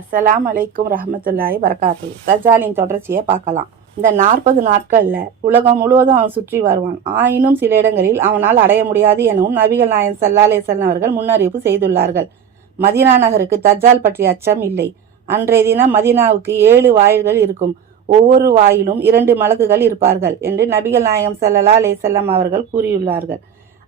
அஸ்ஸலாமு அலைக்கும் ரஹ்மத்துல்லாஹி வரகாத்துஹு. தஜ்ஜாலின் தொடர்ச்சியை பார்க்கலாம். இந்த 40 நாட்களில் உலகம் முழுவதும் அவன் சுற்றி வருவான். ஆயினும் சில இடங்களில் அவனால் அடைய முடியாது எனவும் நபிகள் நாயகம் ஸல்லல்லாஹு அலைஹி வஸல்லம் அவர்கள் முன்னறிவிப்பு செய்துள்ளார்கள். மதீனா நகருக்கு தஜ்ஜால் பற்றிய அச்சம் இல்லை. அன்றைய தினம் மதீனாவுக்கு 7 வாயில்கள் இருக்கும். ஒவ்வொரு வாயிலும் 2 மலக்குகள் இருப்பார்கள் என்று நபிகள் நாயகம் ஸல்லல்லாஹு அலைஹி வஸல்லம் அவர்கள் கூறியுள்ளார்கள்.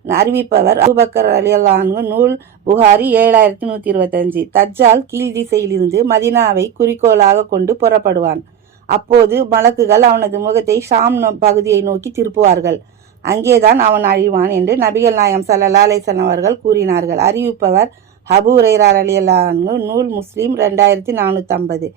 அறிவிப்பவர் அபூபக்கர் ரலியல்லாஹு அன்ஹு. நூல் புகாரி 7125. தஜ்ஜால் கீழ் திசையிலிருந்து மதீனாவை குறிக்கோளாக கொண்டு புறப்படுவான். அப்போது மலக்குகள் அவனது முகத்தை ஷாம் பகுதியை நோக்கி திருப்புவார்கள். அங்கேதான் அவன் அழிவான் என்று நபிகள் நாயகம் ஸல்லல்லாஹு அலைஹி வஸல்லம் அவர்கள் கூறினார்கள். அறிவிப்பவர் அபூ ஹுரைரா ரலியல்லாஹு அன்ஹு. நூல் முஸ்லிம் 2450.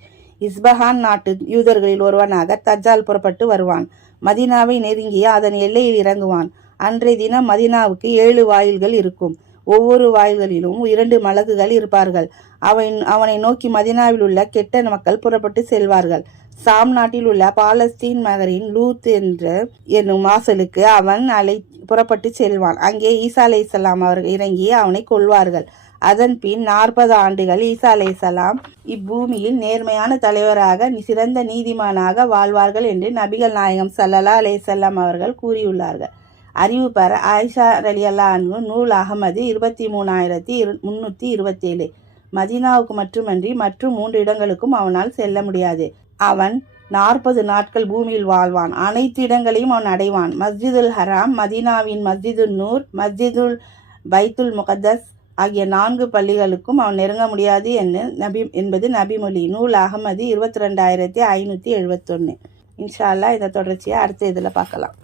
இஸ்பஹான் நாட்டு யூதர்களில் ஒருவனாக தஜ்ஜால் புறப்பட்டு வருவான். மதீனாவை நெருங்கிய அதன் எல்லையில் இறங்குவான். அன்றைய தினம் மதீனாவுக்கு 7 வாயில்கள் இருக்கும். ஒவ்வொரு வாயில்களிலும் 2 மலக்குகள் இருப்பார்கள். அவனை நோக்கி மதீனாவில் உள்ள கெட்ட மக்கள் புறப்பட்டு செல்வார்கள். சாம் நாட்டில் உள்ள பாலஸ்தீன் நகரின் லூத் என்னும் வாசலுக்கு அவன் புறப்பட்டு செல்வான். அங்கே ஈசா அலைஹிஸ்ஸலாம் அவர்கள் இறங்கி அவனை கொல்வார்கள். அதன் பின் 40 ஆண்டுகள் ஈசா அலைஹிஸ்ஸலாம் இப்பூமியில் நேர்மையான தலைவராக சிறந்த நீதிமானாக வாழ்வார்கள் என்று நபிகள் நாயகம் ஸல்லல்லாஹு அலைஹி வஸல்லம் அவர்கள் கூறியுள்ளார்கள். அறிவிப்பர் ஆயிஷா ரலியல்லாஹு அன்ஹு. நூல் அஹ்மது 23327. மதீனாவுக்கு மட்டுமன்றி மற்றும் 3 இடங்களுக்கும் அவனால் செல்ல முடியாது. அவன் 40 நாட்கள் பூமியில் வாழ்வான். அனைத்து இடங்களையும் அவன் அடைவான். மஸ்ஜிதுல் ஹராம், மதீனாவின் மஸ்ஜிதுல் நூர், மஸ்ஜிதுல் பைத்துல் முகத்தஸ் ஆகிய 4 பள்ளிகளுக்கும் அவன் நெருங்க முடியாது என்பது நபிமொழி. நூல் அஹ்மது 22571. இன்ஷா அல்லாஹ் இந்த தொடர்ச்சியை அடுத்த இதில் பார்க்கலாம்.